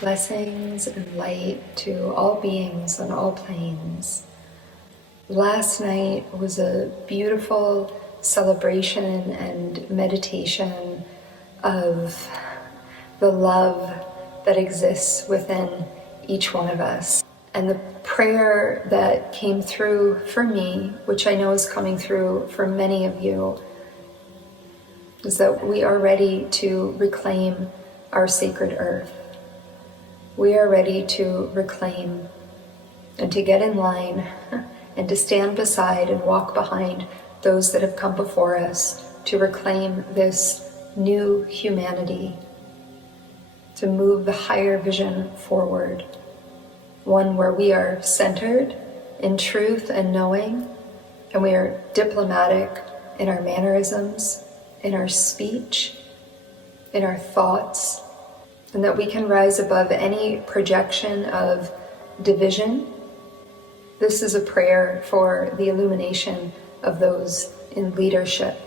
Blessings and light to all beings on all planes. Last night was a beautiful celebration and meditation of the love that exists within each one of us. And the prayer that came through for me, which I know is coming through for many of you, is that we are ready to reclaim our sacred earth. We are ready to reclaim and to get in line and to stand beside and walk behind those that have come before us to reclaim this new humanity, to move the higher vision forward, one where we are centered in truth and knowing, and we are diplomatic in our mannerisms, in our speech, in our thoughts, and that we can rise above any projection of division. This is a prayer for the illumination of those in leadership,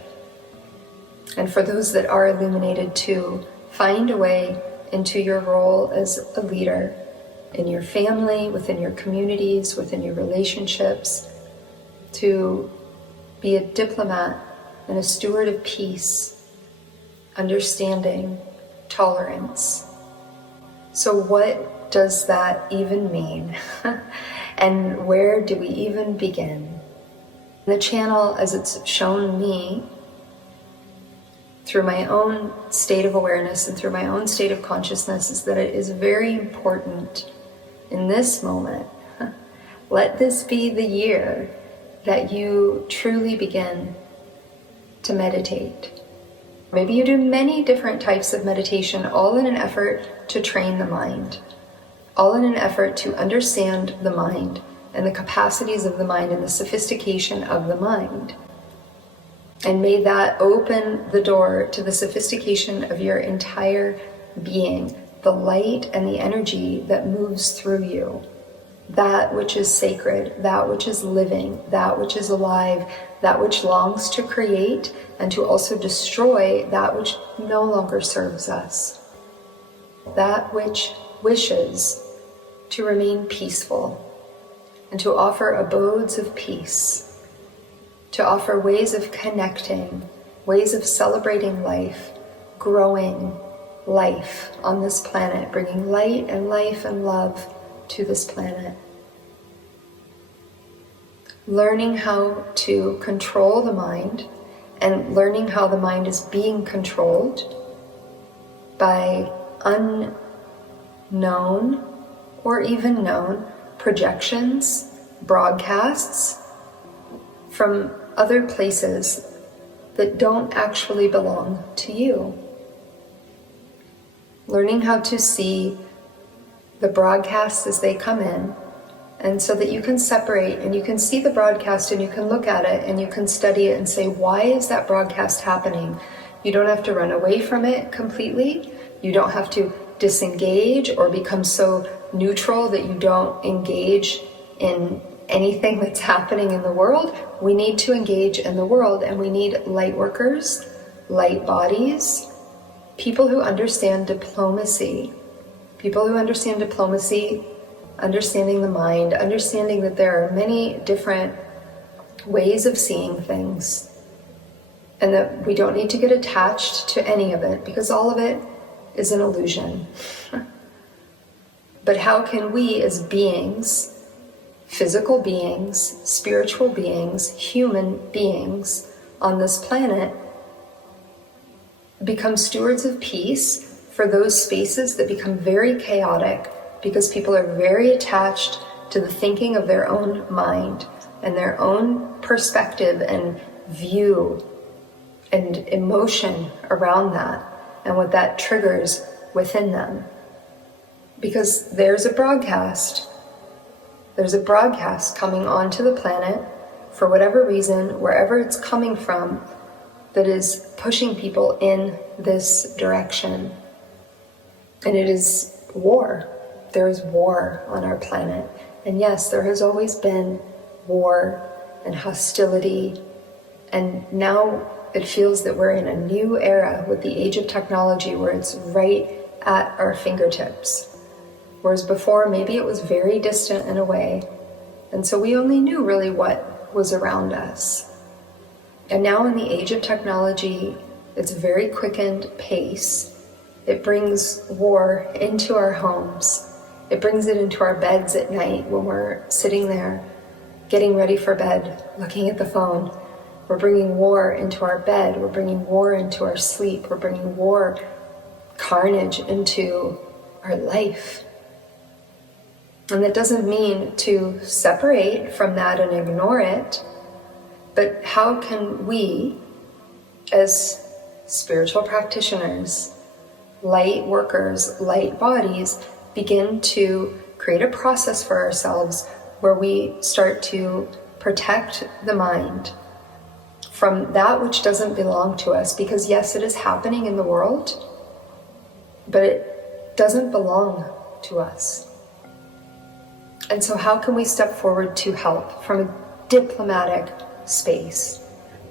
and for those that are illuminated to find a way into your role as a leader in your family, within your communities, within your relationships, to be a diplomat and a steward of peace, understanding, tolerance. So what does that even mean? And where do we even begin? The channel, as it's shown me, through my own state of awareness and through my own state of consciousness, is that it is very important in this moment. Let this be the year that you truly begin to meditate. Maybe you do many different types of meditation, all in an effort to train the mind, all in an effort to understand the mind and the capacities of the mind and the sophistication of the mind. And may that open the door to the sophistication of your entire being, the light and the energy that moves through you, that which is sacred, that which is living, that which is alive, that which longs to create and to also destroy that which no longer serves us, that which wishes to remain peaceful and to offer abodes of peace, to offer ways of connecting, ways of celebrating life, growing life on this planet, bringing light and life and love to this planet. Learning how to control the mind and learning how the mind is being controlled by unknown or even known projections, broadcasts from other places that don't actually belong to you. Learning how to see the broadcasts as they come in, and so that you can separate and you can see the broadcast and you can look at it and you can study it and say, why is that broadcast happening? You don't have to run away from it completely. You don't have to disengage or become so neutral that you don't engage in anything that's happening in the world. We need to engage in the world, and we need light workers, light bodies, people who understand diplomacy, understanding the mind, understanding that there are many different ways of seeing things, and that we don't need to get attached to any of it because all of it is an illusion. But how can we as beings, physical beings, spiritual beings, human beings, on this planet become stewards of peace for those spaces that become very chaotic because people are very attached to the thinking of their own mind and their own perspective and view and emotion around that and what that triggers within them. Because there's a broadcast coming onto the planet for whatever reason, wherever it's coming from, that is pushing people in this direction. And it is war. There is war on our planet. And yes, there has always been war and hostility. And now it feels that we're in a new era with the age of technology where it's right at our fingertips. Whereas before, maybe it was very distant and away. And so we only knew really what was around us. And now in the age of technology, it's a very quickened pace. It brings war into our homes. It brings it into our beds at night when we're sitting there, getting ready for bed, looking at the phone. We're bringing war into our bed. We're bringing war into our sleep. We're bringing war, carnage into our life. And that doesn't mean to separate from that and ignore it, but how can we, as spiritual practitioners, light workers, light bodies, begin to create a process for ourselves where we start to protect the mind from that which doesn't belong to us? Because yes, it is happening in the world, but it doesn't belong to us. And so how can we step forward to help from a diplomatic space,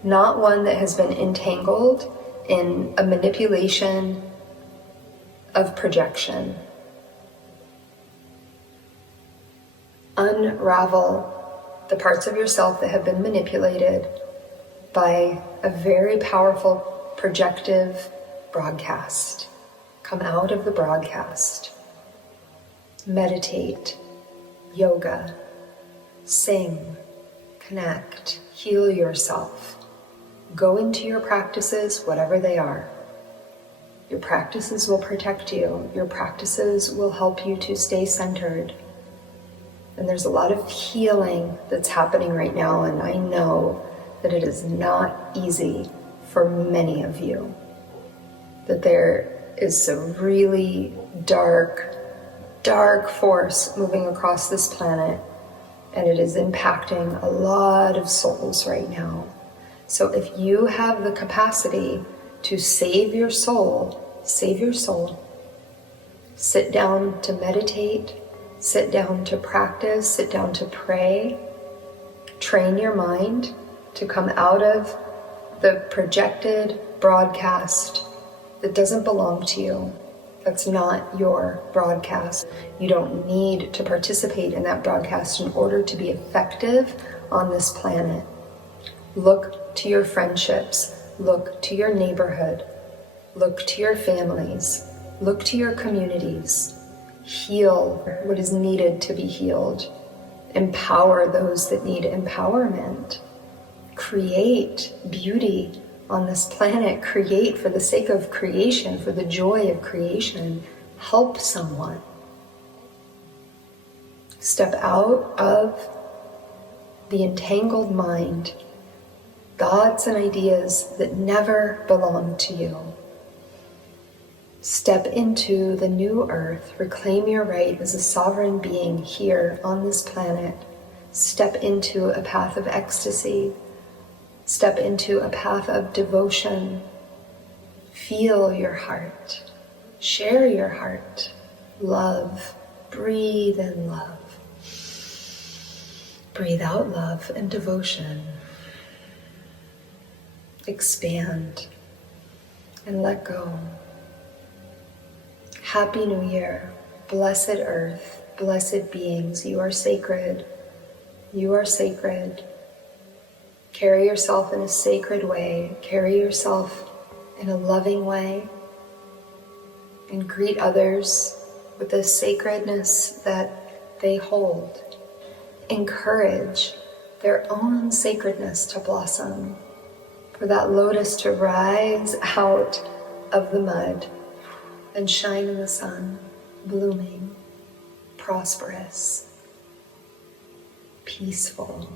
not one that has been entangled in a manipulation of projection? Unravel the parts of yourself that have been manipulated by a very powerful projective broadcast. Come out of the broadcast. Meditate, yoga, sing, connect, heal yourself. Go into your practices, whatever they are. Your practices will protect you. Your practices will help you to stay centered. And there's a lot of healing that's happening right now, and I know that it is not easy for many of you. That there is a really dark force moving across this planet, and it is impacting a lot of souls right now. So if you have the capacity to save your soul, save your soul. Sit down to meditate, sit down to practice, sit down to pray. Train your mind to come out of the projected broadcast that doesn't belong to you. That's not your broadcast. You don't need to participate in that broadcast in order to be effective on this planet. Look to your friendships. Look to your neighborhood. Look to your families. Look to your communities. Heal what is needed to be healed. Empower those that need empowerment. Create beauty on this planet. Create for the sake of creation, for the joy of creation. Help someone. Step out of the entangled mind, thoughts and ideas that never belong to you. Step into the new earth. Reclaim your right as a sovereign being here on this planet. Step into a path of ecstasy. Step into a path of devotion. Feel your heart. Share your heart. Love. Breathe in love. Breathe out love and devotion. Expand and let go. Happy New Year. Blessed earth, blessed beings. You are sacred. You are sacred. Carry yourself in a sacred way. Carry yourself in a loving way. And greet others with the sacredness that they hold. Encourage their own sacredness to blossom. for that lotus to rise out of the mud and shine in the sun, blooming, prosperous, peaceful.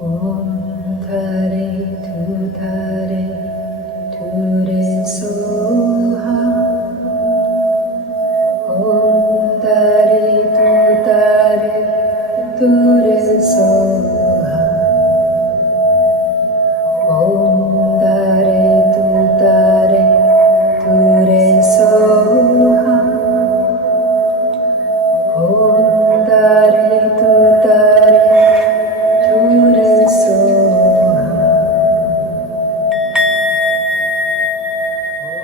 Om Tare Tu Tare Tu Re Soha. Om Tare Tu Tare Tu Re Soha. Om Tare Tu Tare Tu Re Soha. Om Tare Tu Tare Tu Re Soha.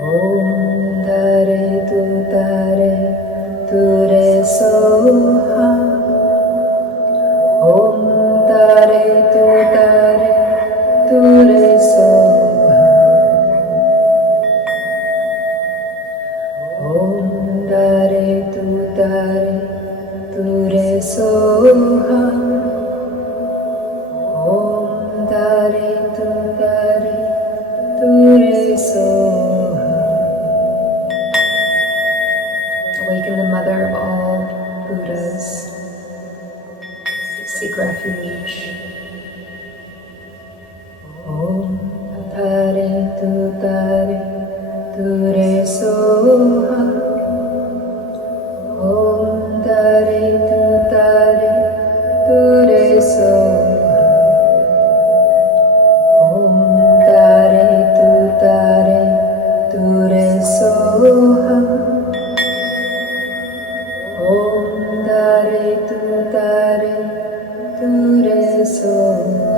Om Tare Tu Tare Tu Re Soha. Om Tare Tu Tare Tu Re Soha. Om Tare Tu Tare Tu Re Soha. Om Tare Tu Tare Tu Re Soha. Awaken the mother of all Buddhas. Seek refuge. Om Tare Tu Tare Tu Re Soha. Om Tare Tu Tare Tu Re Soha. Om Tare Tu Tare Tu Re Soha. Om Tare Tu Tare Tu Re Soha.